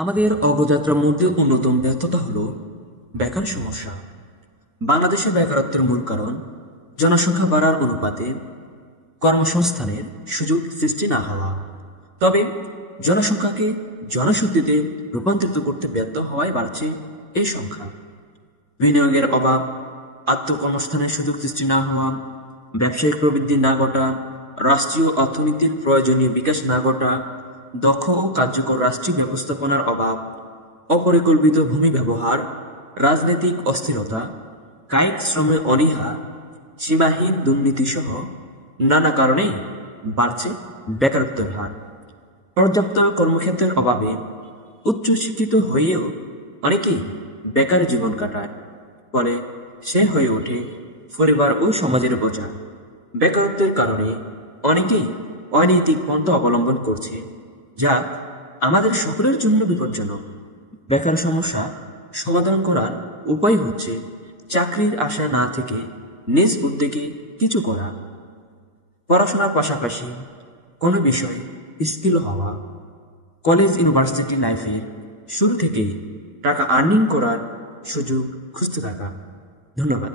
আমাদের অগ্রযাত্রার মধ্যে অন্যতম ব্যর্থতা হল বেকার সমস্যা। বাংলাদেশে বেকারত্বের মূল কারণ জনসংখ্যা বাড়ার অনুপাতে কর্মসংস্থানের সুযোগ সৃষ্টি না হওয়া। তবে জনসংখ্যাকে জনশক্তিতে রূপান্তরিত করতে ব্যর্থ হওয়ায় বাড়ছে এই সংখ্যা। বিনিয়োগের অভাব, আত্মকর্মসংস্থানের সুযোগ সৃষ্টি না হওয়া, ব্যবসায়িক প্রবৃদ্ধি না ঘটা, রাষ্ট্রীয় অর্থনীতির প্রয়োজনীয় বিকাশ না ঘটা, দক্ষ ও কার্যকর রাষ্ট্রীয় ব্যবস্থাপনার অভাব, অপরিকল্পিত ভূমি ব্যবহার, রাজনৈতিক অস্থিরতা, কায়িক শ্রমে অনীহা, সীমাহীন দুর্নীতি সহ নানা কারণে বাড়ছে বেকারত্বের হার। পর্যাপ্ত কর্মক্ষেত্রের অভাবে উচ্চশিক্ষিত হয়েও অনেকেই বেকার জীবন কাটায়, ফলে সে হয়ে ওঠে পরিবার ও সমাজের বোঝা। বেকারত্বের কারণে অনেকেই অনৈতিক পন্থা অবলম্বন করছে, যা আমাদের সকলের জন্য বিপজ্জনক। বেকার সমস্যা সমাধান করার উপায় হচ্ছে চাকরির আশা না থেকে নিজ উদ্যোগে কিছু করা, পড়াশোনার পাশাপাশি কোনো বিষয় স্কিল হওয়া, কলেজ ইউনিভার্সিটি লাইফের শুরু থেকেই টাকা আর্নিং করার সুযোগ খুঁজতে থাকা। ধন্যবাদ।